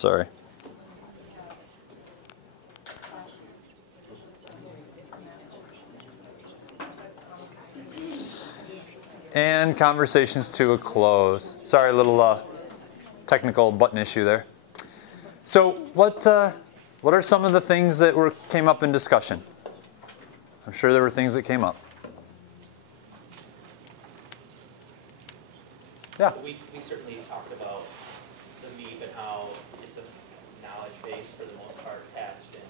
Sorry. And conversations to a close. Sorry, a little technical button issue there. So what are some of the things that came up in discussion? I'm sure there were things that came up. Yeah. We certainly talked about the MEEP and how it's a knowledge base for the most part test, and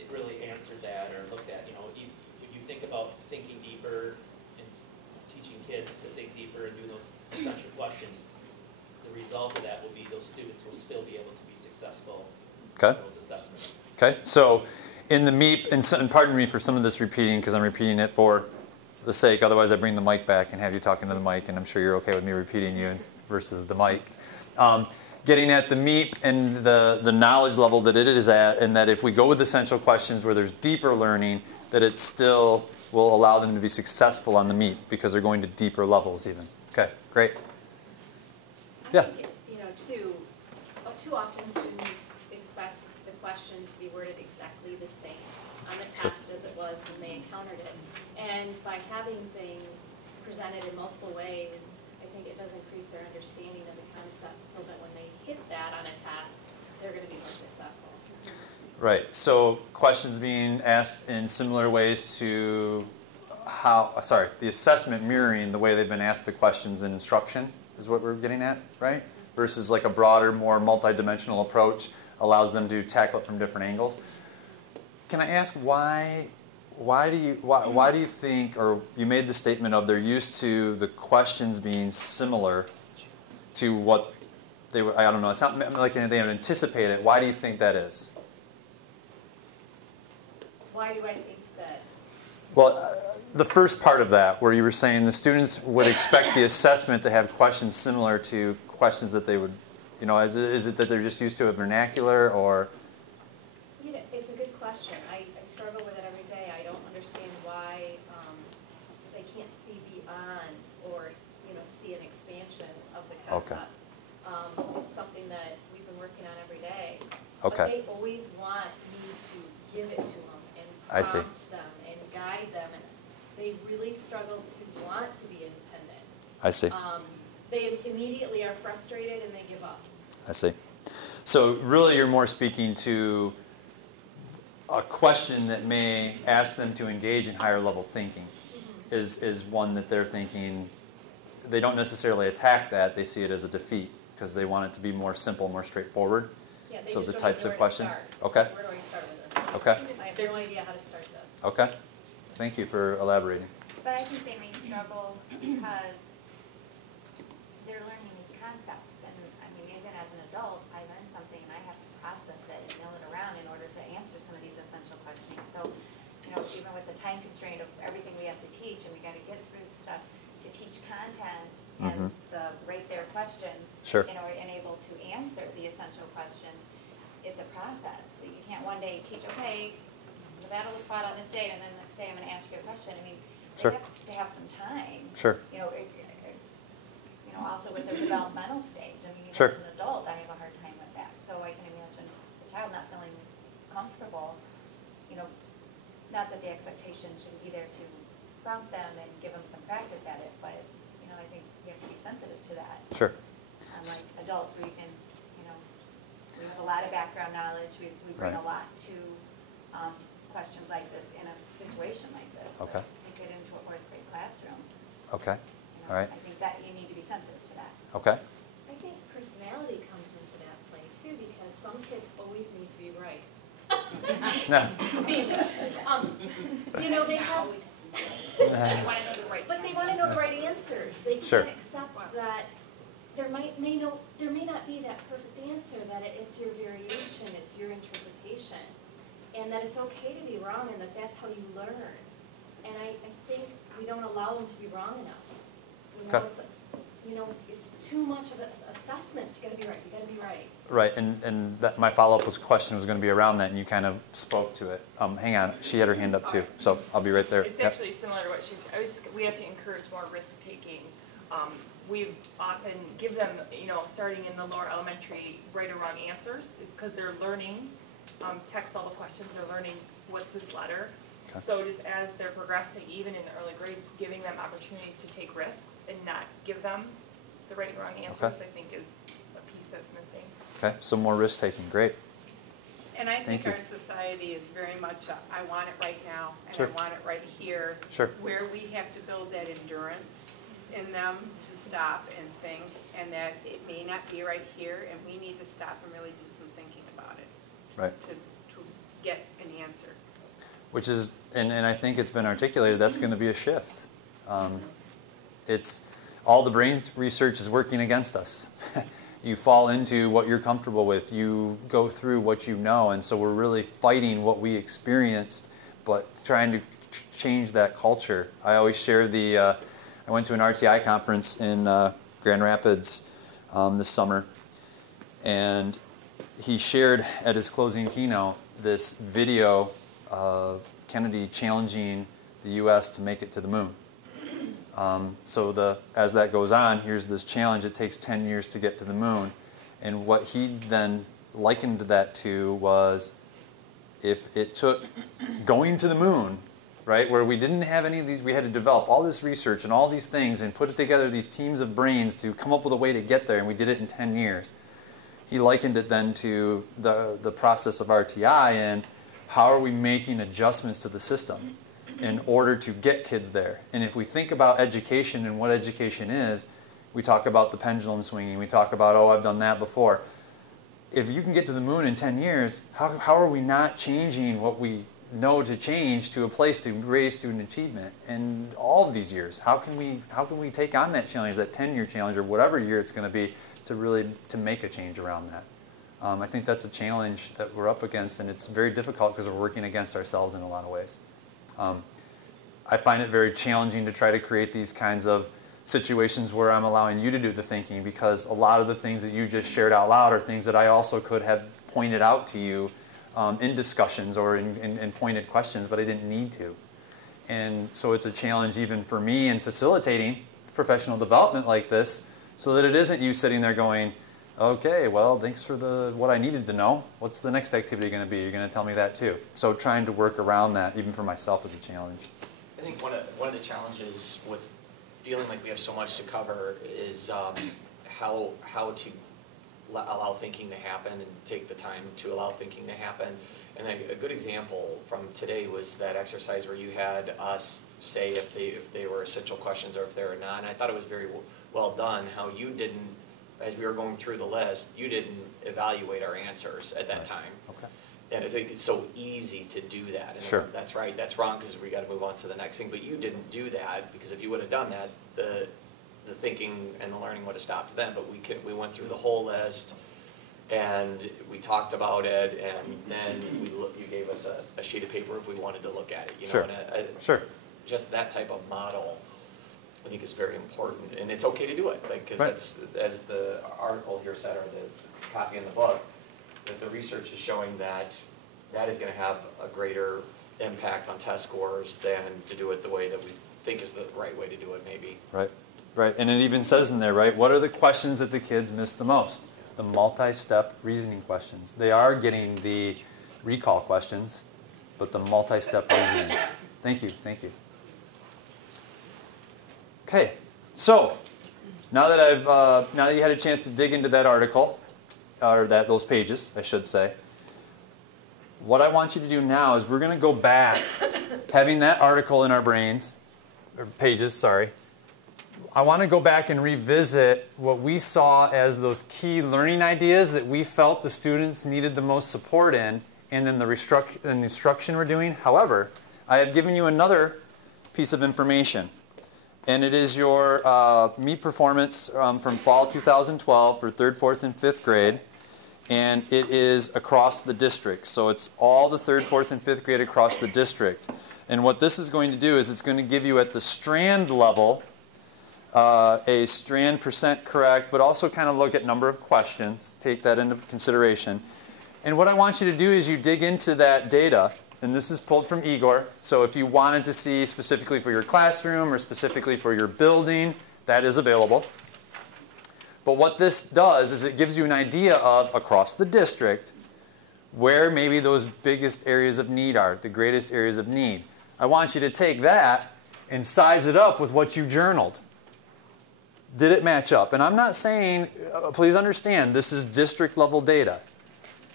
it really answered that or looked at, when you think about thinking deeper and teaching kids to think deeper and do those essential questions, the result of that will be those students will still be able to be successful in those assessments. Okay, so in the MEEP, and pardon me for some of this repeating because I'm repeating it for the sake, otherwise I bring the mic back and have you talking to the mic, and I'm sure you're okay with me repeating you versus the mic. Getting at the MEEP and the knowledge level that it is at, and that if we go with essential questions where there's deeper learning, that it still will allow them to be successful on the MEEP because they're going to deeper levels even. Okay, great. I think, too often students expect the question to be worded exactly the same on the test as it was when they encountered it. And by having things presented in multiple ways, I think it does increase their understanding of the concept so that when they hit that on a test, they're going to be more successful. Right, so questions being asked in similar ways to the assessment mirroring the way they've been asked the questions in instruction is what we're getting at, right? Versus like a broader, more multidimensional approach allows them to tackle it from different angles. Can I ask why do you think, or you made the statement of they're used to the questions being similar to what they were, I don't know, it's not like they had anticipated. Why do you think that is? Why do I think that? Well, the first part of that, where you were saying the students would expect the assessment to have questions similar to questions that they would, is it that they're just used to a vernacular, or? It's a good question. I struggle with it every day. I don't understand why they can't see beyond or see an expansion of the concept. Okay. It's something that we've been working on every day. Okay. But they always want me to give it to them and prompt them and guide them, and they really struggle to want to be independent. I see. They immediately are frustrated and they give up. I see. So really you're more speaking to a question that may ask them to engage in higher level thinking. Mm-hmm. is one that they're thinking, they don't necessarily attack that, they see it as a defeat because they want it to be more simple, more straightforward. Yeah, so the types of questions. Okay. So where do I start with this? Okay. I have no idea how to start this. Okay. Thank you for elaborating. But I think they may struggle because they're learning these concepts. And I mean, even as an adult, I learn something and I have to process it and mill it around in order to answer some of these essential questions. So, even with the time constraint of everything we have to teach, and we got to get through the stuff to teach content and rate their questions, sure, and able to answer the essential questions, it's a process. You can't one day teach, okay, the battle was fought on this date, and then the next day I'm going to ask you a question. I mean, they have to have some time. Sure. Also with their developmental stage. I mean, sure, as an adult, I have a hard time with that. So I can imagine the child not feeling comfortable. Not that the expectation should be there to prompt them and give them some practice at it, but I think you have to be sensitive to that. Sure. Like adults, we can, we have a lot of background knowledge. We bring a lot to questions like this in a situation like this. Okay. We get into a fourth grade classroom. Okay. All right. I think that you need to be sensitive to that. Okay. I think personality comes into that play too, because some kids always need to be right. No. They have. They want to know the right. But they want to know the right answers. They can't accept that there may not be that perfect answer. That it's your variation, it's your interpretation, and that it's okay to be wrong, and that that's how you learn. And I think we don't allow them to be wrong enough. It's too much of an assessment. You got to be right. You got to be right. Right, and my follow-up question was going to be around that, and you kind of spoke to it. Hang on, she had her hand up too, so I'll be right there. It's actually similar to what we have to encourage more risk-taking we've often give them, you know, starting in the lower elementary, right or wrong answers. It's because they're learning text level questions. They're learning what's this letter. Okay. So just as they're progressing, even in the early grades, giving them opportunities to take risks and not give them the right or wrong answers, Okay. I think is a piece that's missing. Okay, so more risk taking, great. And I think Thank you. our society is very much a, I want it right now, and Sure. I want it right here. Sure. Where we have to build that endurance in them to stop and think, and that it may not be right here, and we need to stop and really do some thinking about it. Right. To get an answer. Which is, and I think it's been articulated, that's going to be a shift. It's, all the brain research is working against us. You fall into what you're comfortable with. You go through what you know, and so we're really fighting what we experienced, but trying to change that culture. I always share the, I went to an RTI conference in Grand Rapids this summer, and he shared at his closing keynote this video of Kennedy challenging the U.S. to make it to the moon. So as that goes on, here's this challenge. It takes 10 years to get to the moon. And what he then likened that to was, if it took going to the moon, right, where we didn't have any of these, we had to develop all this research and all these things and put it together, these teams of brains to come up with a way to get there, and we did it in 10 years. He likened it then to the process of RTI and how are we making adjustments to the system in order to get kids there. And if we think about education and what education is, we talk about the pendulum swinging. We talk about, oh, I've done that before. If you can get to the moon in 10 years, how are we not changing what we know to change to a place to raise student achievement in all of these years? How can we take on that challenge, that 10-year challenge or whatever year it's going to be, to really make a change around that? I think that's a challenge that we're up against, and it's very difficult because we're working against ourselves in a lot of ways. I find it very challenging to try to create these kinds of situations where I'm allowing you to do the thinking, because a lot of the things that you just shared out loud are things that I also could have pointed out to you in discussions or in pointed questions, but I didn't need to. And so it's a challenge even for me in facilitating professional development like this, so that it isn't you sitting there going, okay, well, thanks for what I needed to know. What's the next activity going to be? You're going to tell me that too. So trying to work around that, even for myself, is a challenge. I think one of the challenges with feeling like we have so much to cover is how to allow thinking to happen and take the time to allow thinking to happen. And a good example from today was that exercise where you had us say if they were essential questions or if they were not. And I thought it was very well done how you didn't, as we were going through the list, you didn't evaluate our answers at that time. Okay. And it's so easy to do that. And Sure. That's right, that's wrong, because we got to move on to the next thing. But you didn't do that, because if you would have done that, the thinking and the learning would have stopped then. But we went through the whole list, and we talked about it, and then you gave us a sheet of paper if we wanted to look at it. You know, Sure. and Sure. Just that type of model, I think, is very important, and it's okay to do it, because Right. that's, as the article here said, or the copy in the book, that the research is showing that is going to have a greater impact on test scores than to do it the way that we think is the right way to do it, maybe. Right. Right. And it even says in there, right, what are the questions that the kids miss the most? The multi-step reasoning questions. They are getting the recall questions, but the multi-step reasoning. Thank you. Thank you. Okay. So now that you had a chance to dig into that article, or those pages, I should say, what I want you to do now is we're going to go back, having that article in our brains, or pages, sorry. I want to go back and revisit what we saw as those key learning ideas that we felt the students needed the most support in, and then the instruction we're doing. However, I have given you another piece of information, and it is your MEET performance from fall 2012 for 3rd, 4th, and 5th grade. And it is across the district. So it's all the 3rd, 4th, and 5th grade across the district. And what this is going to do is it's going to give you at the strand level a strand percent correct, but also kind of look at number of questions, take that into consideration. And what I want you to do is you dig into that data, and this is pulled from Igor. So if you wanted to see specifically for your classroom or specifically for your building, that is available. But what this does is it gives you an idea of, across the district, where maybe those biggest areas of need are, the greatest areas of need. I want you to take that and size it up with what you journaled. Did it match up? And I'm not saying, please understand, this is district level data.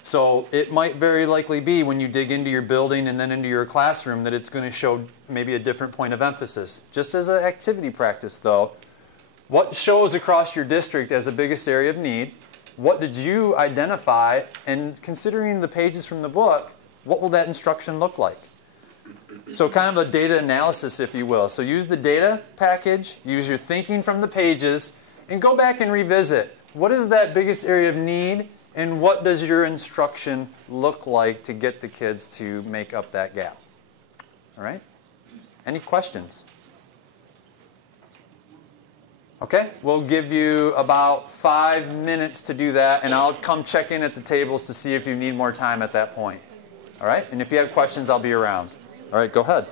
So it might very likely be when you dig into your building and then into your classroom that it's going to show maybe a different point of emphasis. Just as an activity practice though, what shows across your district as the biggest area of need? What did you identify? And considering the pages from the book, what will that instruction look like? So kind of a data analysis, if you will. So use the data package, use your thinking from the pages, and go back and revisit. What is that biggest area of need, and what does your instruction look like to get the kids to make up that gap? All right? Any questions? Okay, we'll give you about 5 minutes to do that, and I'll come check in at the tables to see if you need more time at that point. All right? And if you have questions, I'll be around. All right, go ahead.